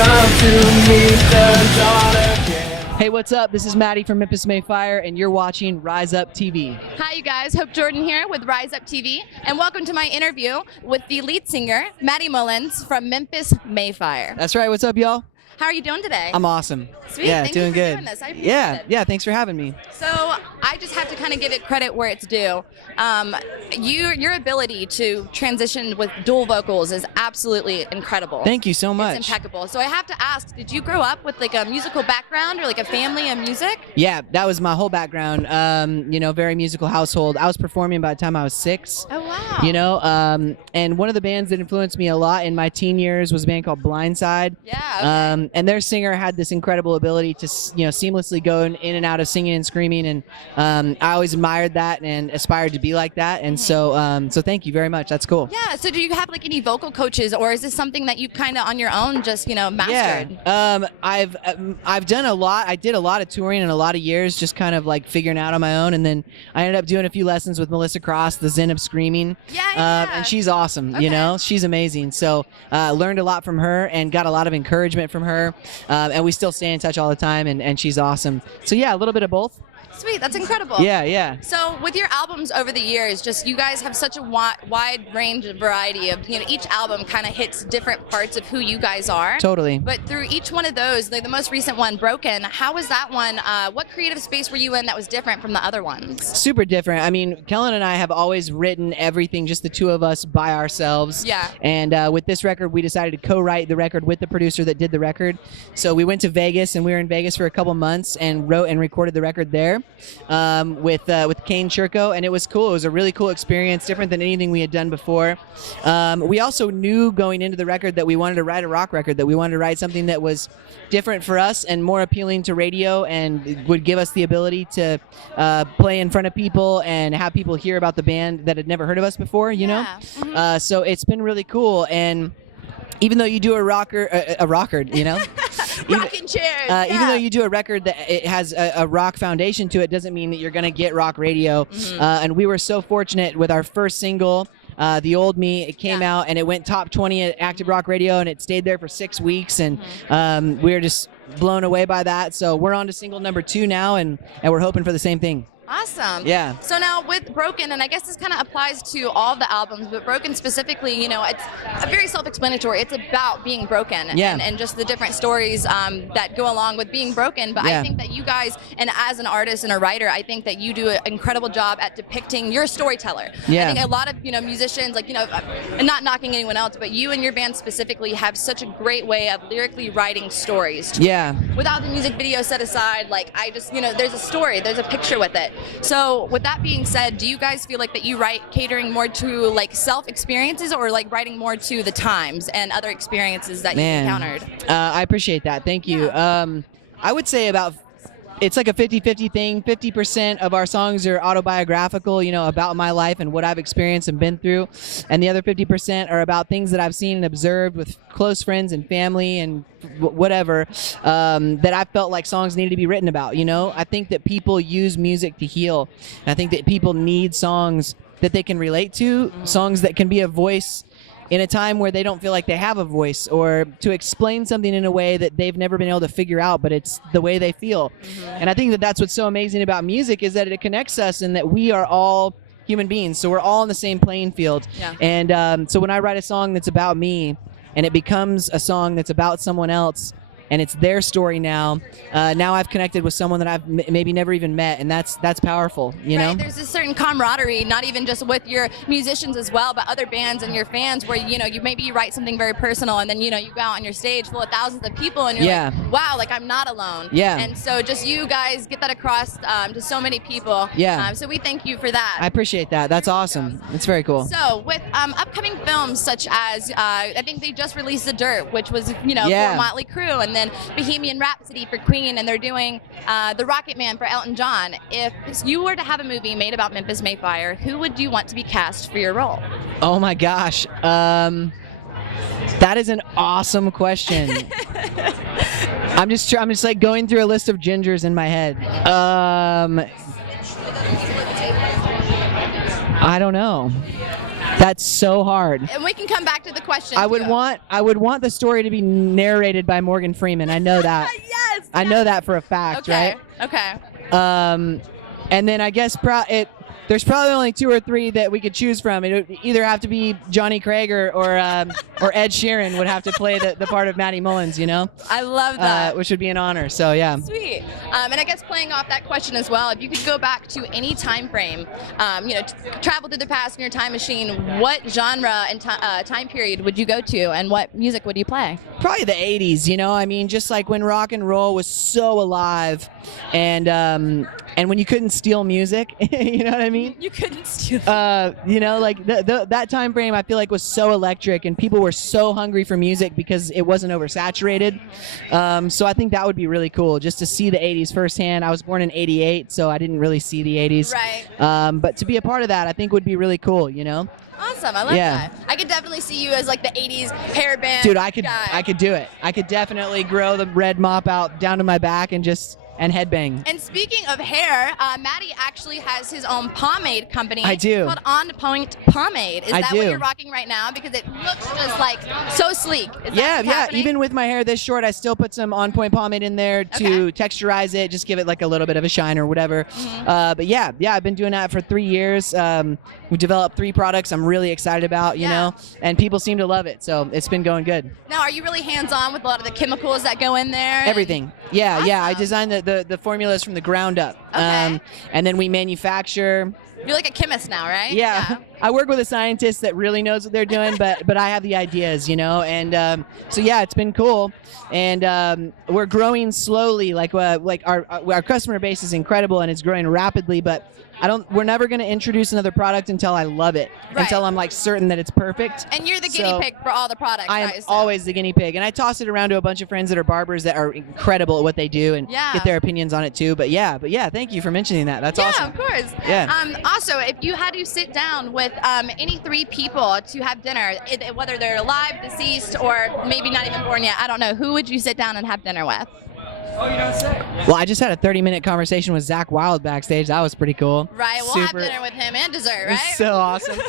up to meet the dawn again. Hey, what's up? This is Matty from Memphis Mayfire, and you're watching Ryze-Up TV. Hi, you guys. Hope Jordan here with Ryze-Up TV, and welcome to my interview with the lead singer, Matty Mullins from Memphis Mayfire. That's right. What's up, y'all? How are you doing today? I'm awesome. Sweet. Yeah, Thank doing you for good. doing this. I appreciate it. Yeah. Thanks for having me. So I just have to kind of give it credit where it's due. Your ability to transition with dual vocals is absolutely incredible. Thank you so much. It's impeccable. So I have to ask, did you grow up with like a musical background or like a family of music? Yeah, that was my whole background. Very musical household. I was performing by the time I was 6. Oh wow. And one of the bands that influenced me a lot in my teen years was a band called Blindside. Yeah. Okay. And their singer had this incredible ability to, seamlessly go in and out of singing and screaming, and I always admired that and aspired to be like that. And so thank you very much. That's cool. Yeah. So do you have like any vocal coaches, or is this something that you kind of on your own just mastered? Yeah. I've done a lot. I did a lot of touring in a lot of years, just kind of like figuring out on my own, and then I ended up doing a few lessons with Melissa Cross, the Zen of Screaming. Yeah. And she's awesome. Okay. She's amazing. So learned a lot from her and got a lot of encouragement from her. And we still stay in touch all the time, and she's awesome. So yeah, a little bit of both. Sweet, that's incredible. Yeah. So with your albums over the years, just you guys have such a wide range of variety of, each album kind of hits different parts of who you guys are. Totally. But through each one of those, like the most recent one, Broken, how was that one? What creative space were you in that was different from the other ones? Super different. I mean, Kellen and I have always written everything, just the two of us by ourselves. Yeah. And with this record, we decided to co-write the record with the producer that did the record. So we went to Vegas, and we were in Vegas for a couple months and wrote and recorded the record there. With Kane Churko, and it was cool. It was a really cool experience, different than anything we had done before. We also knew going into the record that we wanted to write a rock record, that we wanted to write something that was different for us and more appealing to radio, and would give us the ability to play in front of people and have people hear about the band that had never heard of us before, Mm-hmm. So it's been really cool. And even though you do a rocker, Rocking chairs. Even though you do a record that it has a rock foundation to it, doesn't mean that you're going to get rock radio. Mm-hmm. And we were so fortunate with our first single, The Old Me. It came out and it went top 20 at Active Rock Radio, and it stayed there for 6 weeks. And we were just blown away by that. So we're on to single number 2 now, and we're hoping for the same thing. Awesome. Yeah. So now with Broken, and I guess this kind of applies to all of the albums, but Broken specifically, it's very self-explanatory. It's about being broken and just the different stories that go along with being broken. But I think that you guys, and as an artist and a writer, I think that you do an incredible job at depicting your storyteller. Yeah. I think a lot of musicians, and not knocking anyone else, but you and your band specifically have such a great way of lyrically writing stories. Yeah. Without the music video set aside, there's a story, there's a picture with it. So with that being said, do you guys feel like that you write catering more to like self-experiences, or like writing more to the times and other experiences that you've encountered? I appreciate that. Thank you. I would say it's like a 50-50 thing. 50% of our songs are autobiographical, about my life and what I've experienced and been through. And the other 50% are about things that I've seen and observed with close friends and family and whatever, that I felt like songs needed to be written about. I think that people use music to heal. And I think that people need songs that they can relate to, songs that can be a voice in a time where they don't feel like they have a voice, or to explain something in a way that they've never been able to figure out, but it's the way they feel. And I think that that's what's so amazing about music, is that it connects us, and that we are all human beings, so we're all on the same playing field. And so when I write a song that's about me, and it becomes a song that's about someone else, and it's their story now. Now I've connected with someone that I've maybe never even met, and that's powerful, Right, there's a certain camaraderie, not even just with your musicians as well, but other bands and your fans, where you write something very personal, and then you go out on your stage full of thousands of people, and you're like, wow, like I'm not alone. And so just you guys get that across to so many people. So we thank you for that. I appreciate that. That's awesome. It's very cool. So with upcoming films such as I think they just released The Dirt, which was for Motley Crue, and then Bohemian Rhapsody for Queen, and they're doing The Rocket Man for Elton John. If you were to have a movie made about Memphis Mayfire, who would you want to be cast for your role? Oh my gosh. That is an awesome question. I'm just like going through a list of gingers in my head. I don't know. That's so hard. And we can come back to the question. I would want the story to be narrated by Morgan Freeman. I know that. Yes. I know that for a fact, Okay. right? Okay. And then I guess there's probably only 2 or 3 that we could choose from. It would either have to be Johnny Craig or Ed Sheeran would have to play the part of Matty Mullins, you know? I love that. Which would be an honor. So yeah. Sweet. And I guess playing off that question as well, if you could go back to any time frame, travel through the past in your time machine, what genre and time period would you go to, and what music would you play? Probably the 80s, you know? I mean, just like when rock and roll was so alive, and when you couldn't steal music, you know what I mean? You couldn't steal. Like that time frame I feel like was so electric, and people were so hungry for music because it wasn't oversaturated. So I think that would be really cool, just to see the 80s firsthand. I was born in '88, so I didn't really see the 80s. Right. But to be a part of that, I think would be really cool, you know? Awesome. I love that. I could definitely see you as like the 80s hairband. Dude, I could do it. I could definitely grow the red mop out down to my back and headbang. And speaking of hair, Matty actually has his own pomade company. I do. Called On Point Pomade. Is that do. what you're rocking right now? Because it looks just like so sleek. Is Yeah, that what's happening? Even with my hair this short, I still put some On Point pomade in there to texturize it, just give it like a little bit of a shine or whatever. But yeah, I've been doing that for 3 years. We developed 3 products I'm really excited about, you know, and people seem to love it. So it's been going good. Now, are you really hands-on with a lot of the chemicals that go in there? Everything. Yeah, Awesome. I designed the formulas from the ground up. Okay. And then we manufacture. You're like a chemist now, right? Yeah. I work with a scientist that really knows what they're doing, but I have the ideas, you know, and so yeah, it's been cool, and we're growing slowly. Like our customer base is incredible and it's growing rapidly, but we're never going to introduce another product until I love it, until I'm like certain that it's perfect. And you're the guinea pig for all the products. I am always the guinea pig, and I toss it around to a bunch of friends that are barbers that are incredible at what they do and get their opinions on it too. But yeah, thank you for mentioning that. That's awesome. Yeah, of course. Yeah. Also, if you had to sit down with any 3 people to have dinner, whether they're alive, deceased, or maybe not even born yet, I don't know, who would you sit down and have dinner with? Oh, you don't say. Well, I just had a 30-minute conversation with Zach Wild backstage. That was pretty cool. Right. We'll have dinner with him and dessert, right? So awesome.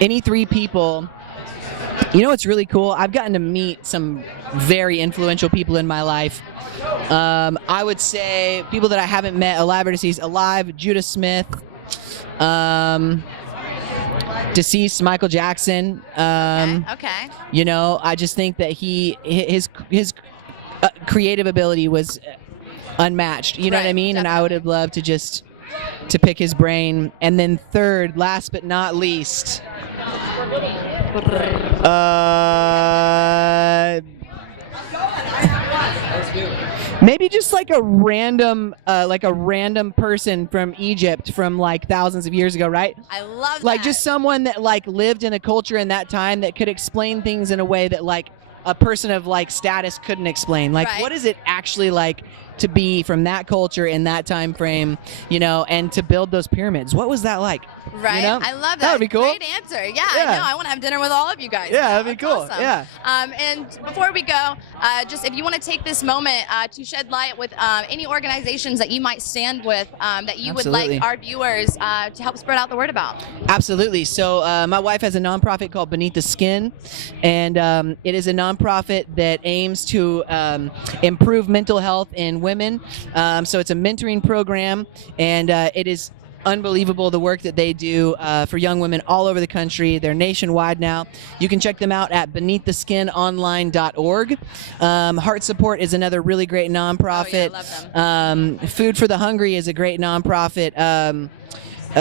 Any 3 people. You know what's really cool? I've gotten to meet some very influential people in my life. I would say people that I haven't met, alive or deceased. Alive, Judah Smith. Deceased, Michael Jackson. Okay. You know, I just think that his creative ability was unmatched. You know what I mean? Definitely. And I would have loved to pick his brain. And then third, last but not least, maybe just like a random person from Egypt from like thousands of years ago, right? I love that. Like just someone that like lived in a culture in that time that could explain things in a way that like a person of like status couldn't explain. Like what is it actually like to be from that culture in that time frame, you know, and to build those pyramids? What was that like? Right. You know? I love that. That would be cool. Great answer. Yeah, I know. I want to have dinner with all of you guys. Yeah, that'd be cool. Awesome. Yeah. And before we go, just if you want to take this moment to shed light with any organizations that you might stand with that you would like our viewers to help spread out the word about. Absolutely. So my wife has a nonprofit called Beneath the Skin, and it is a nonprofit that aims to improve mental health in women. So it's a mentoring program, and it is unbelievable the work that they do for young women all over the country. They're nationwide now. You can check them out at beneaththeskinonline.org. Heart Support is another really great nonprofit. Oh, yeah, I love them. Food for the Hungry is a great nonprofit.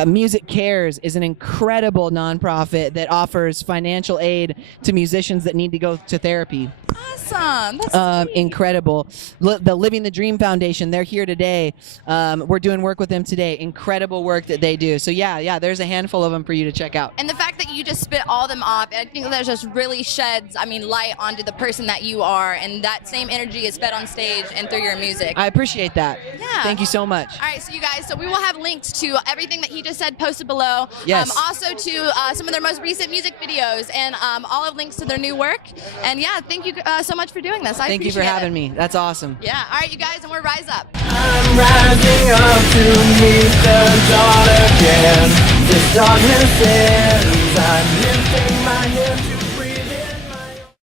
Music Cares is an incredible nonprofit that offers financial aid to musicians that need to go to therapy. Awesome. That's incredible. The Living the Dream Foundation, they're here today. We're doing work with them today. Incredible work that they do. So yeah, there's a handful of them for you to check out. And the fact that you just spit all them off, I think that just really sheds, light onto the person that you are, and that same energy is fed on stage and through your music. I appreciate that. Yeah. Thank you so much. All right, so you guys, we will have links to everything that he just said posted below. Yes. Also to some of their most recent music videos, and all of links to their new work. And yeah, thank you so much for doing this. Thank you for having me. That's awesome. Yeah. All right, you guys, and we're Ryze-Up. I'm rising up to meet the dawn again. This darkness in I'm lifting my hips